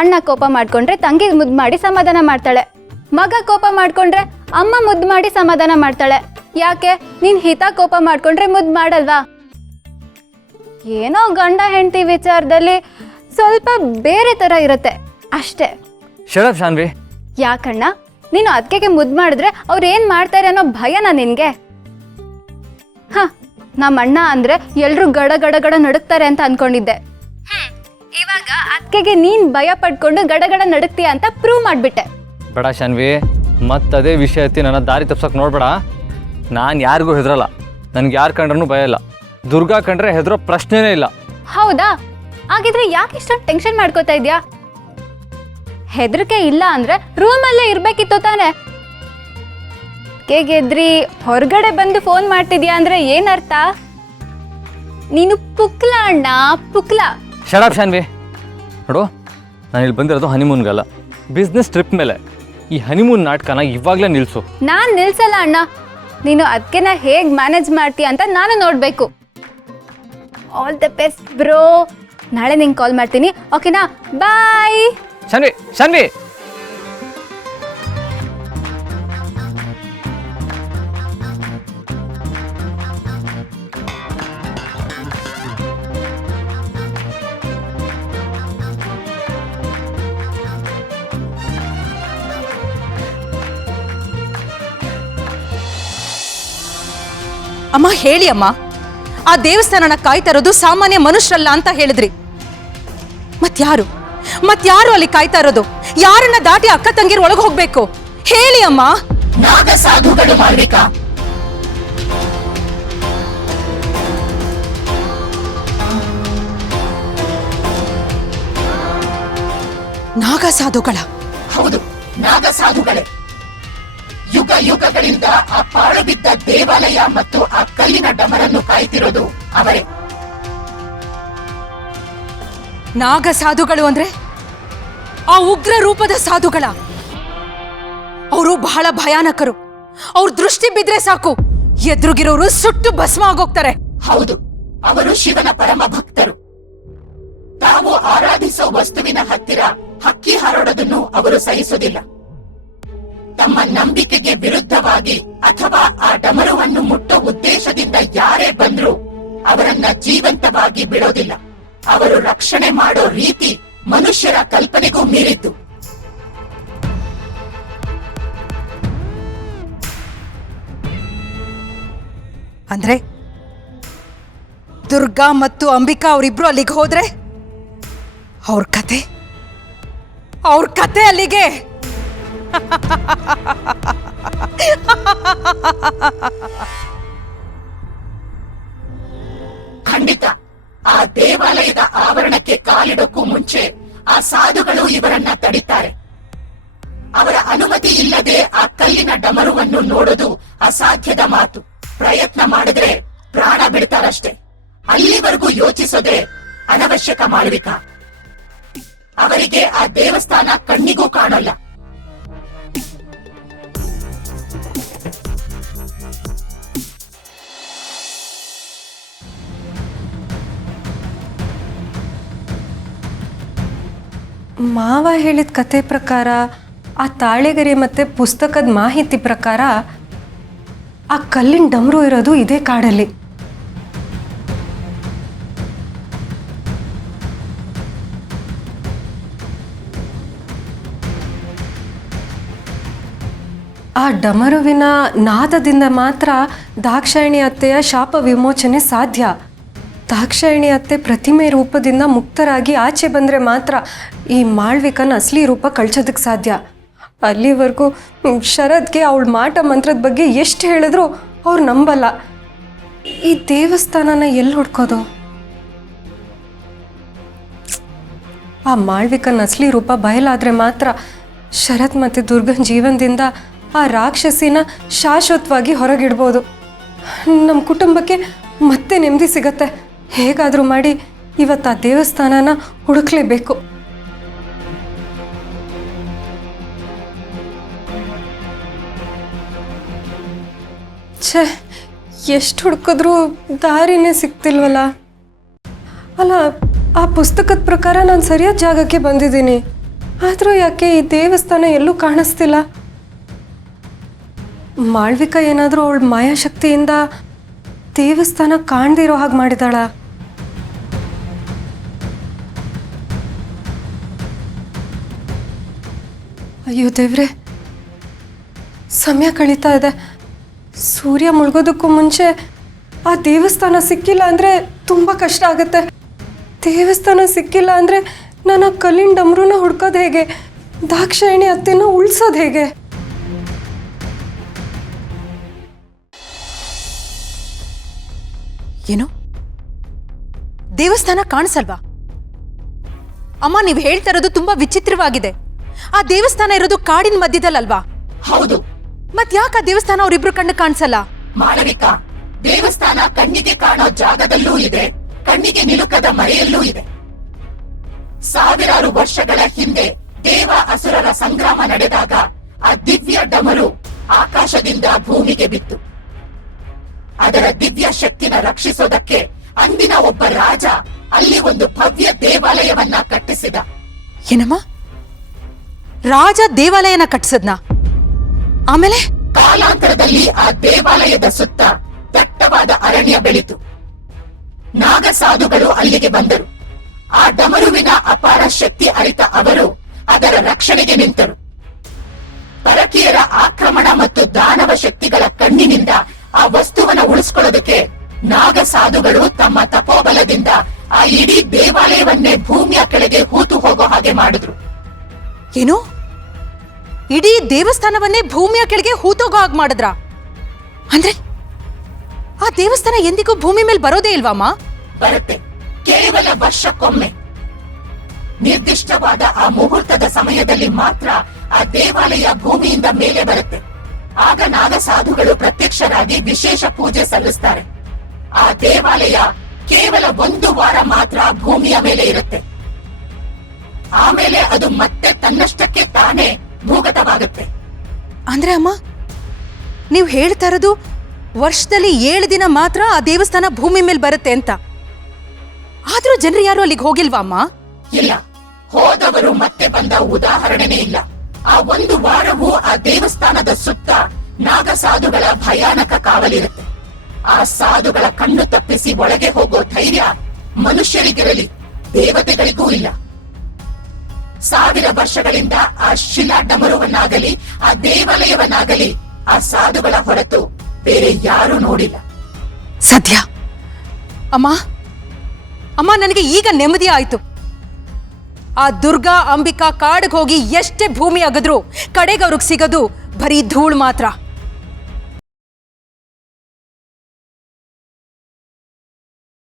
ಅಣ್ಣ ಕೋಪ ಮಾಡ್ಕೊಂಡ್ರೆ ತಂಗಿಗೆ ಮುದ್ದು ಮಾಡಿ ಸಮಾಧಾನ ಮಾಡ್ತಾಳೆ, ಮಗ ಕೋಪ ಮಾಡ್ಕೊಂಡ್ರೆ ಅಮ್ಮ ಮುದ್ದು ಮಾಡಿ ಸಮಾಧಾನ ಮಾಡ್ತಾಳೆ. ಯಾಕೆ ನೀನ್ ಹಿತ ಕೋಪ ಮಾಡ್ಕೊಂಡ್ರೆ ಮುದ್ದು ಮಾಡಲ್ವಾ? ಏನೋ ಗಂಡ ಹೆಂಡತಿ ವಿಚಾರದಲ್ಲಿ ಸ್ವಲ್ಪ ಬೇರೆ ತರ ಇರುತ್ತೆ ಅಷ್ಟೇ. ಶರತ್ ಶಾನ್ವಿ, ಯಾಕಣ್ಣ ನೀನು ಅದಕ್ಕೆ ಮುದ್ದು ಮಾಡಿದ್ರೆ ಅವ್ರು ಏನ್ ಮಾಡ್ತಾರೆ ಅನ್ನೋ ಭಯನಾ ನಿನ್ಗೆ? ಹ, ನಮ್ಮ ಅಣ್ಣ ಅಂದ್ರೆ ಎಲ್ರು ಗಡ ಗಡ ಗಡ ನಡುಕ್ತಾರೆ ಅಂತ ಅನ್ಕೊಂಡಿದ್ದೆ. ಇವಾಗ ಅದಕ್ಕೆ ನೀನ್ ಭಯ ಪಡ್ಕೊಂಡು ಗಡಗಡ ನಡುಕ್ತೀಯ ಅಂತ ಪ್ರೂವ್ ಮಾಡ್ಬಿಟ್ಟೆ. ಬೇಡ ಶಾನ್ವಿ, ಮತ್ತದೇ ವಿಷಯ ಎತ್ತಿ ನನ್ನ ದಾರಿ ತಪ್ಸಕ್ ನೋಡ್ಬೇಡ. ನಾನು ಯಾರಿಗೂ ಹೆದರಲ್ಲ, ನನ್ಗೆ ಯಾರು ಕಂಡ್ರೂ ಭಯ ಇಲ್ಲ. ದುರ್ಗಾ ಕಂಡ್ರೆ ಹೆದರೋ ಪ್ರಶ್ನೆನೇ ಇಲ್ಲ. ಹೌದಾ? ಹಾಗಿದ್ರೆ ಯಾಕೆ ಇಷ್ಟೊಂದು ಟೆನ್ಷನ್ ಮಾಡ್ಕೋತಾ ಇದ್ಯಾ? ಹೆದರಿಕೆ ಇಲ್ಲ ಅಂದ್ರೆ ರೂಮಲ್ಲೇ ಇರ್ಬೇಕಿತ್ತು ತಾನೆ. ಗೆದ್ರಿ ಹೊರಗಡೆ ಬಂದು ಫೋನ್ ಮಾಡ್ತಿದ್ಯಾ ಅಂದ್ರೆ ಏನರ್ಥ? ನೀನು ಪುಕ್ಲ ಅಣ್ಣ, ಪುಕ್ಲ. ಶಡಪ್ ಶಾನ್ವಿ, ನೋಡು, ನಾನು ಇಲ್ಲಿ ಬಂದಿರೋದು ಹನಿಮೂನ್ಗಲ್ಲ, ಬಿಸ್ನೆಸ್ ಟ್ರಿಪ್ ಮೇಲೆ. ಈ ಹನಿಮೂನ್ ನಾಟಕನ ಇವಾಗಲೇ ನಿಲ್ಲಿಸು. ನಾನು ನಿಲ್ಸಲ್ಲ ಅಣ್ಣ. ನೀನು ಅದಕ್ಕೆ ಹೇಗೆ ಮ್ಯಾನೇಜ್ ಮಾಡ್ತೀಯ ಅಂತ ನಾನು ನೋಡಬೇಕು. All the best bro. ನಾಳೆ ನಿಂಗೆ ಕಾಲ್ ಮಾಡ್ತೀನಿ, ಓಕೆನಾ? ಬಾಯ್. ಶಾನ್ವಿ, ಶಾನ್ವಿ, ಅಮ್ಮ ಹೇಳಿ ಅಮ್ಮ, ಆ ದೇವಸ್ಥಾನನ ಕಾಯ್ತಾ ಇರೋದು ಸಾಮಾನ್ಯ ಮನುಷ್ಯರಲ್ಲ ಅಂತ ಹೇಳಿದ್ರಿ. ಮತ್ಯಾರು ಅಲ್ಲಿ ಕಾಯ್ತಾ ಇರೋದು? ಯಾರನ್ನ ದಾಟಿ ಅಕ್ಕ ತಂಗಿರ ಒಳಗೆ ಹೋಗ್ಬೇಕು ಹೇಳಿ ಅಮ್ಮ. ನಾಗ ಸಾಧುಗಳು ಮಾಲ್ವಿಕ. ನಾಗ ಸಾಧುಗಳ? ಹೌದು, ನಾಗ ಸಾಧುಗಳೇ. ಯುಗ ಯುಗಗಳಿಂದ ಆ ಪಾಳು ಬಿದ್ದ ದೇವಾಲಯ ಮತ್ತು ಆ ಕಲ್ಲಿನ ಡಮರನ್ನು ಕಾಯ್ತಿರೋದು ಅವರೇ. ನಾಗ ಸಾಧುಗಳು ಅಂದ್ರೆ ಆ ಉಗ್ರ ರೂಪದ ಸಾಧುಗಳ? ಅವರು ಬಹಳ ಭಯಾನಕರು. ಅವ್ರ ದೃಷ್ಟಿ ಬಿದ್ರೆ ಸಾಕು, ಎದುರುಗಿರೋರು ಸುಟ್ಟು ಭಸ್ಮ ಆಗೋಗ್ತಾರೆ. ಹೌದು, ಅವರು ಶಿವನ ಪರಮ ಭಕ್ತರು. ತಾವು ಆರಾಧಿಸೋ ವಸ್ತುವಿನ ಹತ್ತಿರ ಹಕ್ಕಿ ಹಾರೋಡೋದನ್ನು ಅವರು ಸಹಿಸೋದಿಲ್ಲ. ತಮ್ಮ ನಂಬಿಕೆಗೆ ವಿರುದ್ಧವಾಗಿ ಅಥವಾ ಆ ಡಮರುವನ್ನು ಮುಟ್ಟೋ ಉದ್ದೇಶದಿಂದ ಯಾರೇ ಬಂದ್ರೂ ಅವರನ್ನ ಜೀವಂತವಾಗಿ ಬಿಡೋದಿಲ್ಲ. ಅವರು ರಕ್ಷಣೆ ಮಾಡೋ ರೀತಿ ಮನುಷ್ಯರ ಕಲ್ಪನೆಗೂ ಮೀರಿದ್ದು. ಅಂದ್ರೆ ದುರ್ಗಾ ಮತ್ತು ಅಂಬಿಕಾ ಅವರಿಬ್ರು ಅಲ್ಲಿಗೆ ಹೋದ್ರೆ ಅವ್ರ ಕತೆ ಅಲ್ಲಿಗೆ. ಖಂಡಿತ ಆ ದೇವಾಲಯದ ಆವರಣಕ್ಕೆ ಕಾಲಿಡೋಕ್ಕೂ ಮುಂಚೆ ಆ ಸಾಧುಗಳು ಇವರನ್ನ ತಡಿತಾರೆ. ಅವರ ಅನುಮತಿ ಇಲ್ಲದೆ ಆ ಕಲ್ಲಿನ ಡಮರುವನ್ನು ನೋಡೋದು ಅಸಾಧ್ಯದ ಮಾತು. ಪ್ರಯತ್ನ ಮಾಡಿದ್ರೆ ಪ್ರಾಣ ಬಿಡ್ತಾರಷ್ಟೇ. ಅಲ್ಲಿವರೆಗೂ ಯೋಚಿಸೋದೆ ಅನವಶ್ಯಕ ಮಾಲ್ವಿಕ. ಅವರಿಗೆ ಆ ದೇವಸ್ಥಾನ ಕಣ್ಣಿಗೂ ಕಾಣಲ್ಲ. ಮಾವ ಹೇಳಿದ ಕತೆ ಪ್ರಕಾರ, ಆ ತಾಳೆಗರಿ ಮತ್ತು ಪುಸ್ತಕದ ಮಾಹಿತಿ ಪ್ರಕಾರ ಆ ಕಲ್ಲಿನ ಡಮರು ಇರೋದು ಇದೇ ಕಾಡಲ್ಲಿ. ಆ ಡಮರುವಿನ ನಾದದಿಂದ ಮಾತ್ರ ದಾಕ್ಷಾಯಿಣಿ ಅತ್ತೆಯ ಶಾಪ ವಿಮೋಚನೆ ಸಾಧ್ಯ. ದಾಕ್ಷಾಯಿಣಿ ಅತ್ತೆ ಪ್ರತಿಮೆ ರೂಪದಿಂದ ಮುಕ್ತರಾಗಿ ಆಚೆ ಬಂದರೆ ಮಾತ್ರ ಈ ಮಾಳ್ವಿಕನ ಅಸಲಿ ರೂಪ ಕಳ್ಸೋದಕ್ಕೆ ಸಾಧ್ಯ. ಅಲ್ಲಿವರೆಗೂ ಶರತ್ಗೆ ಅವಳ ಮಾಟ ಮಂತ್ರದ ಬಗ್ಗೆ ಎಷ್ಟು ಹೇಳಿದ್ರು ಅವ್ರು ನಂಬಲ್ಲ. ಈ ದೇವಸ್ಥಾನನ ಎಲ್ಲಿ ಹುಡ್ಕೋದು? ಆ ಮಾಳ್ವಿಕನ ಅಸಲಿ ರೂಪ ಬಯಲಾದರೆ ಮಾತ್ರ ಶರತ್ ಮತ್ತು ದುರ್ಗನ್ ಜೀವನದಿಂದ ಆ ರಾಕ್ಷಸಿನ ಶಾಶ್ವತವಾಗಿ ಹೊರಗಿಡ್ಬೋದು. ನಮ್ಮ ಕುಟುಂಬಕ್ಕೆ ಮತ್ತೆ ನೆಮ್ಮದಿ ಸಿಗತ್ತೆ. ಹೇಗಾದರೂ ಮಾಡಿ ಇವತ್ತು ಆ ದೇವಸ್ಥಾನನ ಹುಡುಕ್ಲೇಬೇಕು. ಛೇ, ಎಷ್ಟು ಹುಡುಕಿದ್ರೂ ದಾರಿನೇ ಸಿಗ್ತಿಲ್ವಲ್ಲ. ಅಲ್ಲ, ಆ ಪುಸ್ತಕದ ಪ್ರಕಾರ ನಾನು ಸರಿಯಾದ ಜಾಗಕ್ಕೆ ಬಂದಿದ್ದೀನಿ. ಆದರೂ ಯಾಕೆ ಈ ದೇವಸ್ಥಾನ ಎಲ್ಲೂ ಕಾಣಿಸ್ತಿಲ್ಲ? ಮಾಳ್ವಿಕಾ ಏನಾದರೂ ಅವಳ ಮಾಯಾಶಕ್ತಿಯಿಂದ ದೇವಸ್ಥಾನ ಕಾಣದಿರೋ ಹಾಗೆ ಮಾಡಿದಾಳ? ಅಯ್ಯೋ ದೇವ್ರೆ, ಸಮಯ ಕಳೀತಾ ಇದೆ. ಸೂರ್ಯ ಮುಳುಗೋದಕ್ಕೂ ಮುಂಚೆ ಆ ದೇವಸ್ಥಾನ ಸಿಕ್ಕಿಲ್ಲ ಅಂದರೆ ತುಂಬ ಕಷ್ಟ ಆಗುತ್ತೆ. ದೇವಸ್ಥಾನ ಸಿಕ್ಕಿಲ್ಲ ಅಂದರೆ ನಾನು ಆ ಕಲ್ಲಿನ ಡಮರುನ ಹುಡ್ಕೋದು ಹೇಗೆ? ದಾಕ್ಷಾಯಿಣಿ ಅತ್ತೆನ ಉಳ್ಸೋದು ಹೇಗೆ? ಏನು ದೇವಸ್ಥಾನ ಕಾಣಿಸಲ್ವಾ? ಅಮ್ಮ, ನೀವು ಹೇಳ್ತಾ ಇರೋದು ತುಂಬಾ ವಿಚಿತ್ರವಾಗಿದೆ. ಆ ದೇವಸ್ಥಾನ ಇರೋದು ಕಾಡಿನ ಮಧ್ಯದಲ್ಲಲ್ವಾ? ಹೌದು. ಮತ್ ಯಾಕೆ ಆ ದೇವಸ್ಥಾನ ಅವರಿಬ್ರು ಕಣ್ಣು ಕಾಣಿಸಲ್ಲ? ಮಾಳವಿಕಾ, ದೇವಸ್ಥಾನ ಕಣ್ಣಿಗೆ ಕಾಣೋ ಜಾಗದಲ್ಲೂ ಇದೆ, ಕಣ್ಣಿಗೆ ನಿಲುಕದ ಮರೆಯಲ್ಲೂ ಇದೆ. ಸಾವಿರಾರು ವರ್ಷಗಳ ಹಿಂದೆ ದೇವ ಅಸುರರ ಸಂಗ್ರಾಮ ನಡೆದಾಗ ಆ ದಿವ್ಯ ಡಮರು ಆಕಾಶದಿಂದ ಭೂಮಿಗೆ ಬಿತ್ತು. ಅದರ ದಿವ್ಯ ಶಕ್ತಿನ ರಕ್ಷಿಸೋದಕ್ಕೆ ಅಂದಿನ ಒಬ್ಬ ರಾಜ ಅಲ್ಲಿ ಒಂದು ಭವ್ಯ ದೇವಾಲಯವನ್ನ ಕಟ್ಟಿಸಿದ. ಏನಮ್ಮ, ರಾಜ ದೇವಾಲಯನ ಕಟ್ಟಿಸದ್ನ? ಆಮೇಲೆ ಕಾಲಾಂತರದಲ್ಲಿ ಆ ದೇವಾಲಯದ ಸುತ್ತ ದಟ್ಟವಾದ ಅರಣ್ಯ ಬೆಳೀತು. ನಾಗಸಾಧುಗಳು ಅಲ್ಲಿಗೆ ಬಂದರು. ಆ ಡಮರುವಿನ ಅಪಾರ ಶಕ್ತಿ ಅರಿತ ಅವರು ಅದರ ರಕ್ಷಣೆಗೆ ನಿಂತರು. ಪರಕೀಯರ ಆಕ್ರಮಣ ಮತ್ತು ದಾನವ ಶಕ್ತಿಗಳ ಕಣ್ಣಿನಿಂದ ಆ ವಸ್ತುವನ್ನು ಉಳಿಸ್ಕೊಳ್ಳೋದಕ್ಕೆ ನಾಗಸಾಧುಗಳು ತಮ್ಮ ತಪೋಬಲದಿಂದ ಆ ಇಡೀ ದೇವಾಲಯವನ್ನೇ ಭೂಮಿಯ ಕೆಳಗೆ ಹೂತು ಹೋಗೋ ಹಾಗೆ ಮಾಡಿದ್ರು. ಏನು, ಇಡೀ ದೇವಸ್ಥಾನವನ್ನೇ ಭೂಮಿಯ ಕೆಳಗೆ ಹೂತೋಗೋ ಹಾಗೆ ಮಾಡಿದ್ರ? ಅಂದ್ರೆ ಆ ದೇವಸ್ಥಾನ ಎಂದಿಗೂ ಭೂಮಿ ಮೇಲೆ ಬರೋದೇ ಇಲ್ವಮ್ಮ? ಬರುತ್ತೆ, ಕೇವಲ ವರ್ಷಕ್ಕೊಮ್ಮೆ. ನಿರ್ದಿಷ್ಟವಾದ ಆ ಮುಹೂರ್ತದ ಸಮಯದಲ್ಲಿ ಮಾತ್ರ ಆ ದೇವಾಲಯ ಭೂಮಿಯಿಂದ ಮೇಲೆ ಬರುತ್ತೆ. ಆಗ ನಾಗಸಾಧುಗಳು ಪ್ರತ್ಯಕ್ಷರಾಗಿ ವಿಶೇಷ ಪೂಜೆ ಸಲ್ಲಿಸ್ತಾರೆ. ಆ ದೇವಾಲಯ ಕೇವಲ 1 ವಾರ ಮಾತ್ರ ಭೂಮಿಯ ಮೇಲೆ ಇರುತ್ತೆ. ಆಮೇಲೆ ಅದು ಮತ್ತೆ ತನ್ನಷ್ಟಕ್ಕೆ ತಾನೇ ಭೂಗತವಾಗುತ್ತೆ. ಅಂದ್ರೆ ಅಮ್ಮ, ನೀವು ಹೇಳ್ತಾ ಇರೋದು ವರ್ಷದಲ್ಲಿ 7 ದಿನ ಮಾತ್ರ ಆ ದೇವಸ್ಥಾನ ಭೂಮಿ ಮೇಲೆ ಬರುತ್ತೆ ಅಂತ. ಆದ್ರೂ ಜನರು ಯಾರು ಅಲ್ಲಿಗೆ ಹೋಗಿಲ್ವಾ ಅಮ್ಮ? ಇಲ್ಲ, ಹೋದವರು ಮತ್ತೆ ಬಂದ ಉದಾಹರಣೆನೇ ಇಲ್ಲ. ಆ 1 ವಾರವೂ ಆ ದೇವಸ್ಥಾನದ ಸುತ್ತ ನಾಗಸಾಧುಗಳ ಭಯಾನಕ ಕಾವಲಿರುತ್ತೆ. ಆ ಸಾಧುಗಳ ಕಣ್ಣು ತಪ್ಪಿಸಿ ಒಳಗೆ ಹೋಗೋ ಧೈರ್ಯ ಮನುಷ್ಯರಿಗಿರಲಿ, ದೇವತೆಗಳಿಗೂ ಇಲ್ಲ. 1000 ವರ್ಷಗಳಿಂದ ಆ ಶಿಲಾ ಡಮರುವನ್ನಾಗಲಿ ಆ ದೇವಾಲಯವನ್ನಾಗಲಿ ಆ ಸಾಧುಗಳ ಹೊರತು ಬೇರೆ ಯಾರೂ ನೋಡಿಲ್ಲ. ಸದ್ಯ ಅಮ್ಮ, ಅಮ್ಮ, ನನಗೆ ಈಗ ನೆಮ್ಮದಿ ಆಯ್ತು. ಆ ದುರ್ಗಾ ಅಂಬಿಕಾ ಕಾಡಿಗೆ ಹೋಗಿ ಎಷ್ಟೇ ಭೂಮಿ ಅಗದ್ರು ಕಡೆಗೆ ಅವ್ರಿಗೆ ಸಿಗೋದು ಬರೀ ಧೂಳು ಮಾತ್ರ.